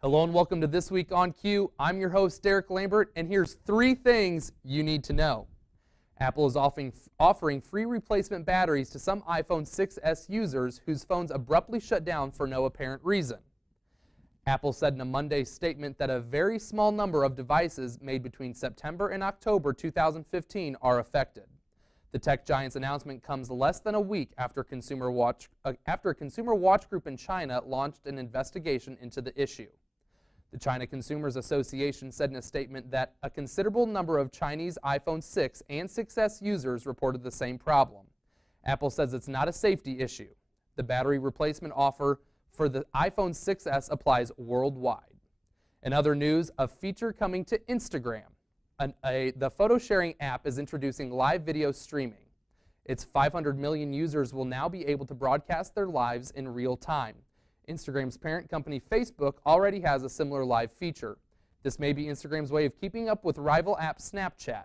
Hello and welcome to This Week on Q. I'm your host, Darek Lambert, and here's 3 things you need to know. Apple is offering free replacement batteries to some iPhone 6s users whose phones abruptly shut down for no apparent reason. Apple said in a Monday statement that a very small number of devices made between September and October 2015 are affected. The tech giant's announcement comes less than a week after a Consumer Watch Group in China launched an investigation into the issue. The China Consumers Association said in a statement that a considerable number of Chinese iPhone 6 and 6s users reported the same problem. Apple says it's not a safety issue. The battery replacement offer for the iPhone 6s applies worldwide. In other news, a feature coming to Instagram. The photo sharing app is introducing live video streaming. Its 500 million users will now be able to broadcast their lives in real time. Instagram's parent company Facebook already has a similar live feature. This may be Instagram's way of keeping up with rival app Snapchat.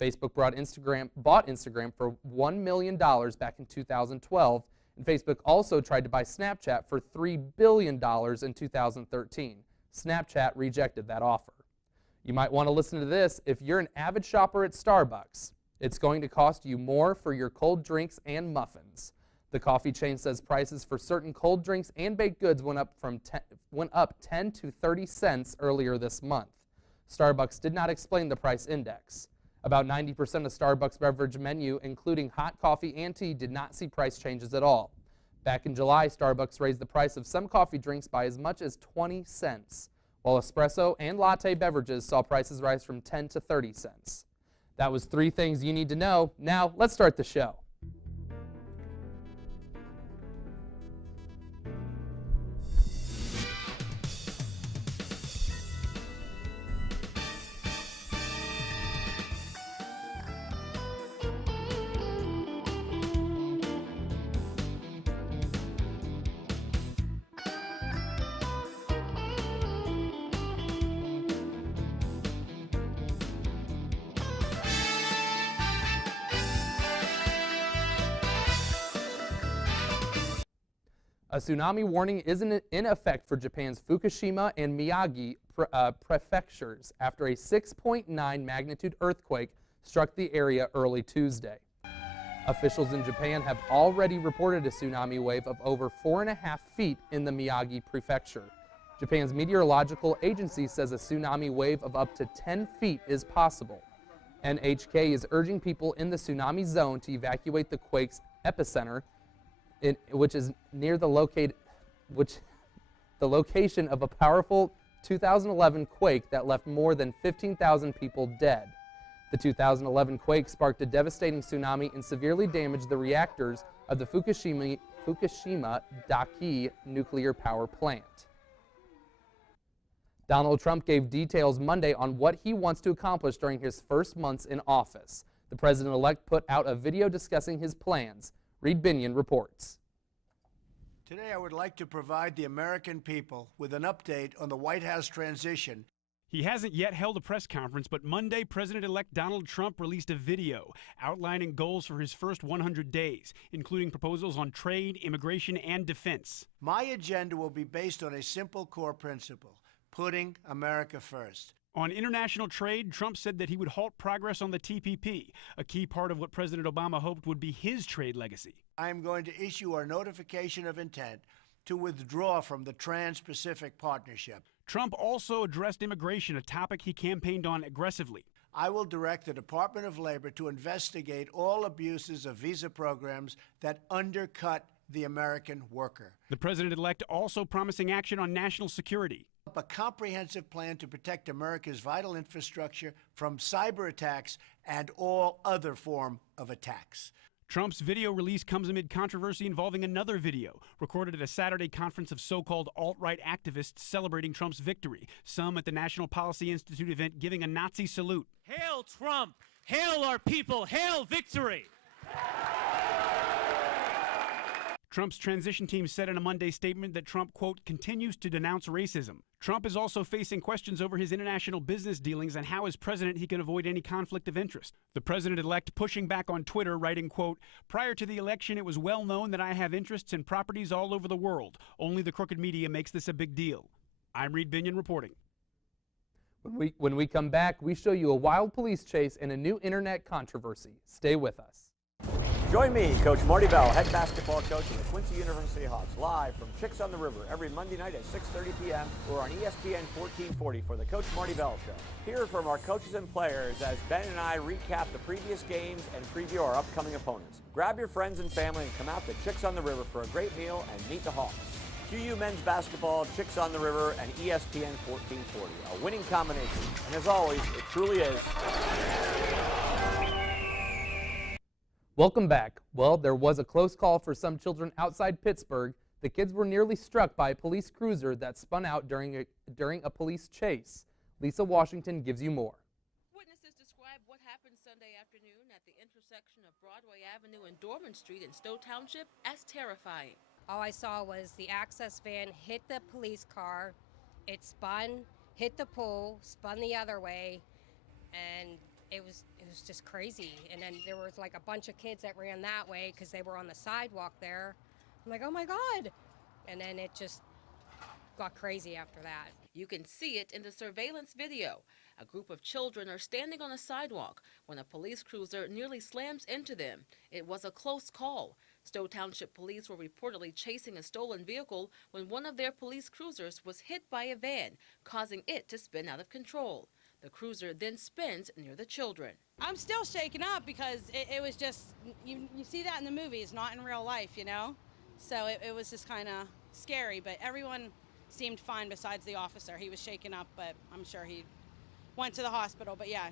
Facebook bought Instagram for $1 million back in 2012, and Facebook also tried to buy Snapchat for $3 billion in 2013. Snapchat rejected that offer. You might want to listen to this if you're an avid shopper at Starbucks. It's going to cost you more for your cold drinks and muffins. The coffee chain says prices for certain cold drinks and baked goods went up 10 to 30 cents earlier this month. Starbucks did not explain the price index. About 90% of Starbucks' beverage menu, including hot coffee and tea, did not see price changes at all. Back in July, Starbucks raised the price of some coffee drinks by as much as 20 cents, while espresso and latte beverages saw prices rise from 10 to 30 cents. That was 3 things you need to know. Now, let's start the show. A tsunami warning is in effect for Japan's Fukushima and Miyagi prefectures after a 6.9 magnitude earthquake struck the area early Tuesday. Officials in Japan have already reported a tsunami wave of over 4.5 feet in the Miyagi prefecture. Japan's meteorological agency says a tsunami wave of up to 10 feet is possible. NHK is urging people in the tsunami zone to evacuate the quake's epicenter, which is near the location of a powerful 2011 quake that left more than 15,000 people dead. The 2011 quake sparked a devastating tsunami and severely damaged the reactors of the Fukushima Daiichi nuclear power plant. Donald Trump gave details Monday on what he wants to accomplish during his first months in office. The president-elect put out a video discussing his plans. Reed Binion reports. Today I would like to provide the American people with an update on the White House transition. He hasn't yet held a press conference, but Monday, President-elect Donald Trump released a video outlining goals for his first 100 days, including proposals on trade, immigration, and defense. My agenda will be based on a simple core principle: putting America first. On international trade, Trump said that he would halt progress on the TPP, a key part of what President Obama hoped would be his trade legacy. I am going to issue our notification of intent to withdraw from the Trans-Pacific Partnership. Trump also addressed immigration, a topic he campaigned on aggressively. I will direct the Department of Labor to investigate all abuses of visa programs that undercut the American worker. The president-elect also promising action on national security. A comprehensive plan to protect America's vital infrastructure from cyber attacks and all other form of attacks. Trump's video release comes amid controversy involving another video recorded at a Saturday conference of so-called alt-right activists celebrating Trump's victory, some at the National Policy Institute event giving a Nazi salute. Hail Trump! Hail our people! Hail victory! Trump's transition team said in a Monday statement that Trump, quote, continues to denounce racism. Trump is also facing questions over his international business dealings and how, as president, he can avoid any conflict of interest. The president-elect pushing back on Twitter, writing, quote, prior to the election, it was well known that I have interests in properties all over the world. Only the crooked media makes this a big deal. I'm Reed Binion reporting. When we come back, we show you a wild police chase and a new internet controversy. Stay with us. Join me, Coach Marty Bell, head basketball coach of the Quincy University Hawks, live from Chicks on the River every Monday night at 6:30 p.m. or on ESPN 1440 for the Coach Marty Bell Show. Hear from our coaches and players as Ben and I recap the previous games and preview our upcoming opponents. Grab your friends and family and come out to Chicks on the River for a great meal and meet the Hawks. QU men's basketball, Chicks on the River, and ESPN 1440. A winning combination. And as always, it truly is. Welcome back. Well, there was a close call for some children outside Pittsburgh. The kids were nearly struck by a police cruiser that spun out during a police chase. Lisa Washington gives you more. Witnesses describe what happened Sunday afternoon at the intersection of Broadway Avenue and Dorman Street in Stowe Township as terrifying. All I saw was the access van hit the police car, it spun, hit the pole, spun the other way, and it was just crazy. And then there was like a bunch of kids that ran that way because they were on the sidewalk there. I'm like, oh my God. And then it just got crazy after that. You can see it in the surveillance video. A group of children are standing on a sidewalk when a police cruiser nearly slams into them. It was a close call. Stowe Township police were reportedly chasing a stolen vehicle when one of their police cruisers was hit by a van, causing it to spin out of control. The cruiser then spins near the children. I'm still shaken up because it was just, you see that in the movies, not in real life, you know? So it was just kind of scary, but everyone seemed fine besides the officer. He was shaken up, but I'm sure he went to the hospital, but yeah,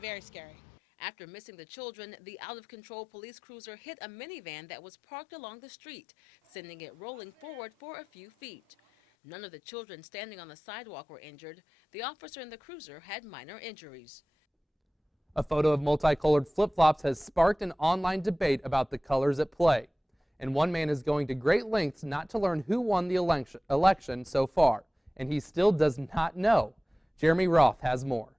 very scary. After missing the children, the out-of-control police cruiser hit a minivan that was parked along the street, sending it rolling forward for a few feet. None of the children standing on the sidewalk were injured. The officer in the cruiser had minor injuries. A photo of multicolored flip-flops has sparked an online debate about the colors at play. And one man is going to great lengths not to learn who won the election so far. And he still does not know. Jeremy Roth has more.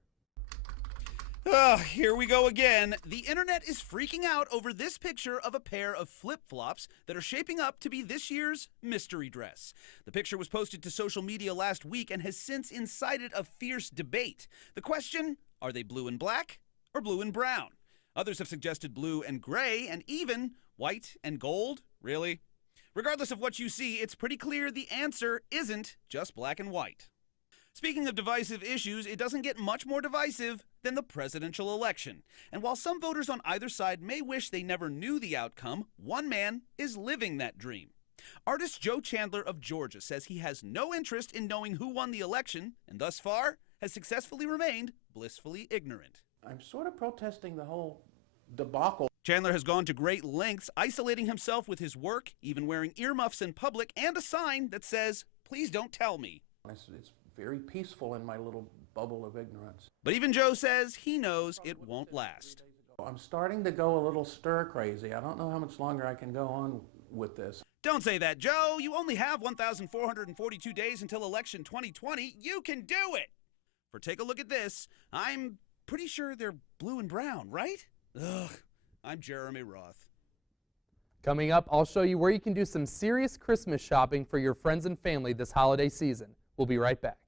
Here we go again. The internet is freaking out over this picture of a pair of flip-flops that are shaping up to be this year's mystery dress. The picture was posted to social media last week and has since incited a fierce debate. The question, are they blue and black or blue and brown? Others have suggested blue and gray and even white and gold. Really? Regardless of what you see, it's pretty clear the answer isn't just black and white. Speaking of divisive issues, it doesn't get much more divisive than the presidential election. And while some voters on either side may wish they never knew the outcome, one man is living that dream. Artist Joe Chandler of Georgia says he has no interest in knowing who won the election, and thus far has successfully remained blissfully ignorant. I'm sort of protesting the whole debacle. Chandler has gone to great lengths, isolating himself with his work, even wearing earmuffs in public, and a sign that says, "Please don't tell me." It's very peaceful in my little bubble of ignorance. But even Joe says he knows it won't last. I'm starting to go a little stir crazy. I don't know how much longer I can go on with this. Don't say that, Joe. You only have 1,442 days until election 2020. You can do it. For take a look at this. I'm pretty sure they're blue and brown, right? Ugh. I'm Jeremy Roth. Coming up, I'll show you where you can do some serious Christmas shopping for your friends and family this holiday season. We'll be right back.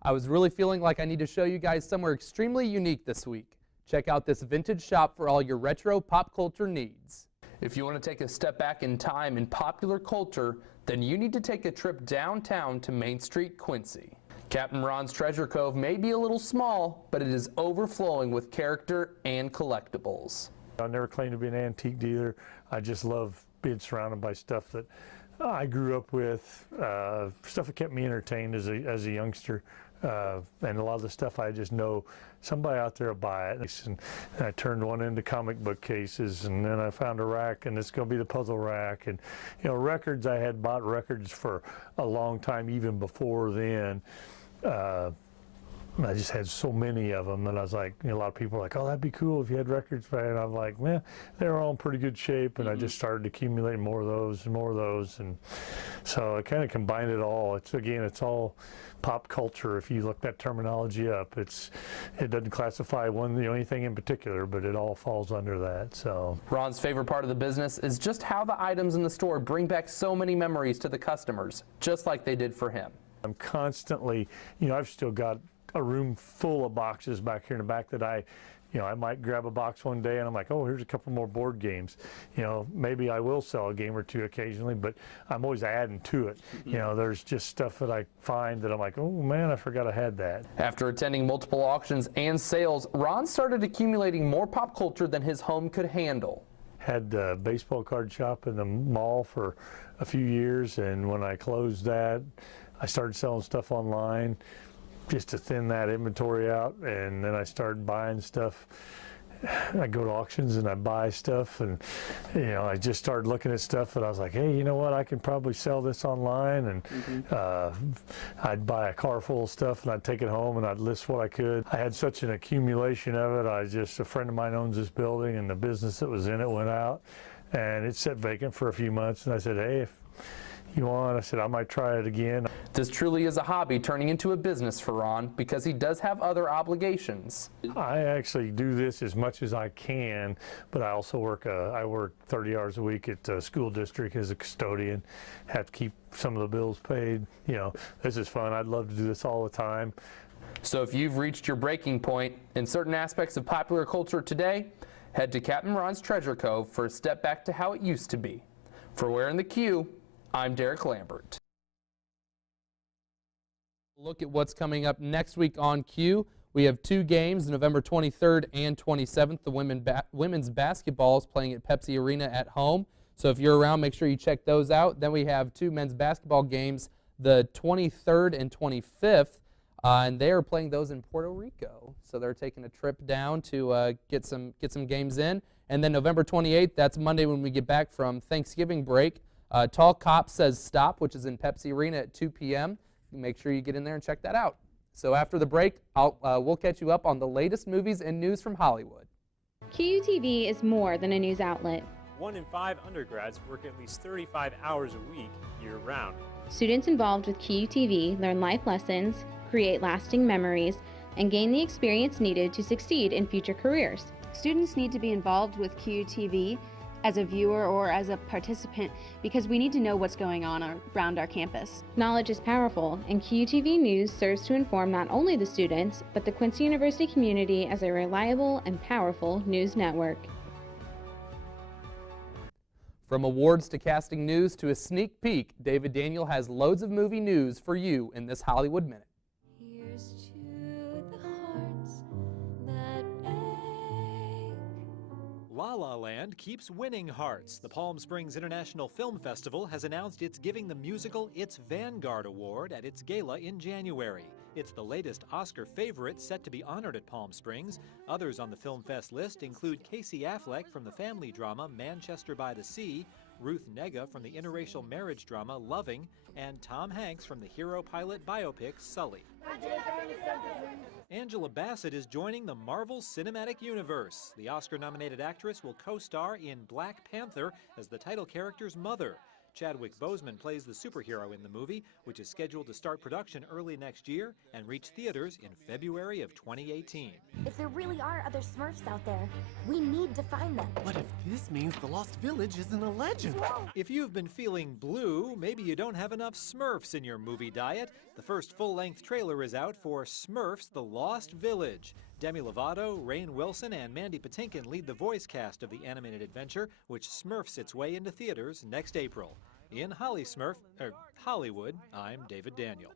I was really feeling like I need to show you guys somewhere extremely unique this week. Check out this vintage shop for all your retro pop culture needs. If you want to take a step back in time in popular culture, then you need to take a trip downtown to Main Street, Quincy. Captain Ron's Treasure Cove may be a little small, but it is overflowing with character and collectibles. I never claimed to be an antique dealer. I just love being surrounded by stuff that I grew up with, stuff that kept me entertained as a youngster. And a lot of the stuff I just know somebody out there will buy it. And I turned one into comic book cases, and then I found a rack, and it's going to be the puzzle rack. And you know, records, I had bought records for a long time, even before then. I just had so many of them, and I was like, a lot of people are like, oh, that'd be cool if you had records back. And I'm like, man, they were all in pretty good shape, and I just started accumulating more of those and more of those, and so I kind of combined it all. It's all pop culture. If you look that terminology up, it doesn't classify anything in particular, but it all falls under that. So Ron's favorite part of the business is just how the items in the store bring back so many memories to the customers, just like they did for him. I'm constantly, I've still got a room full of boxes back here in the back that I might grab a box one day and I'm like, oh, here's a couple more board games. Maybe I will sell a game or two occasionally, but I'm always adding to it. There's just stuff that I find that I'm like, oh man, I forgot I had that. After attending multiple auctions and sales, Ron started accumulating more pop culture than his home could handle. Had a baseball card shop in the mall for a few years, and when I closed that, I started selling stuff online just to thin that inventory out, and then I started buying stuff. I go to auctions and I buy stuff, and I just started looking at stuff, and I was like, hey, you know what, I can probably sell this online, and I'd buy a car full of stuff and I'd take it home and I'd list what I could. I had such an accumulation of it. A friend of mine owns this building, and the business that was in it went out, and it sat vacant for a few months, and I said, hey, if you want, I said I might try it again. This truly is a hobby turning into a business for Ron because he does have other obligations. I actually do this as much as I can, but I also work 30 hours a week at the school district as a custodian. Have to keep some of the bills paid. This is fun. I'd love to do this all the time. So if you've reached your breaking point in certain aspects of popular culture today, head to Captain Ron's Treasure Cove for a step back to how it used to be. For Where in the Queue, I'm Darek Lambert. Look at what's coming up next week on Q. We have two games, November 23rd and 27th. The women's basketball is playing at Pepsi Arena at home. So if you're around, make sure you check those out. Then we have two men's basketball games, the 23rd and 25th, and they are playing those in Puerto Rico. So they're taking a trip down to get some games in. And then November 28th, that's Monday when we get back from Thanksgiving break. Tall Cop Says Stop, which is in Pepsi Arena at 2 p.m. Make sure you get in there and check that out. So after the break, we'll catch you up on the latest movies and news from Hollywood. QUTV is more than a news outlet. 1 in 5 undergrads work at least 35 hours a week, year-round. Students involved with QUTV learn life lessons, create lasting memories, and gain the experience needed to succeed in future careers. Students need to be involved with QUTV as a viewer or as a participant because we need to know what's going on around our campus. Knowledge is powerful, and QUTV News serves to inform not only the students, but the Quincy University community as a reliable and powerful news network. From awards to casting news to a sneak peek, David Daniel has loads of movie news for you in this Hollywood Minute. Here's to the hearts that ache. La La Land keeps winning hearts. The Palm Springs International Film Festival has announced it's giving the musical its Vanguard Award at its gala in January. It's the latest Oscar favorite set to be honored at Palm Springs. Others on the Film Fest list include Casey Affleck from the family drama Manchester by the Sea, Ruth Negga from the interracial marriage drama Loving, and Tom Hanks from the hero pilot biopic Sully. Angela Bassett is joining the Marvel Cinematic Universe. The Oscar-nominated actress will co-star in Black Panther as the title character's mother. Chadwick Boseman plays the superhero in the movie, which is scheduled to start production early next year and reach theaters in February of 2018. If there really are other Smurfs out there, we need to find them. What if this means the Lost Village isn't a legend? If you've been feeling blue, maybe you don't have enough Smurfs in your movie diet. The first full-length trailer is out for Smurfs: The Lost Village. Demi Lovato, Rainn Wilson, and Mandy Patinkin lead the voice cast of the animated adventure, which Smurfs its way into theaters next April. In Hollywood, I'm David Daniel.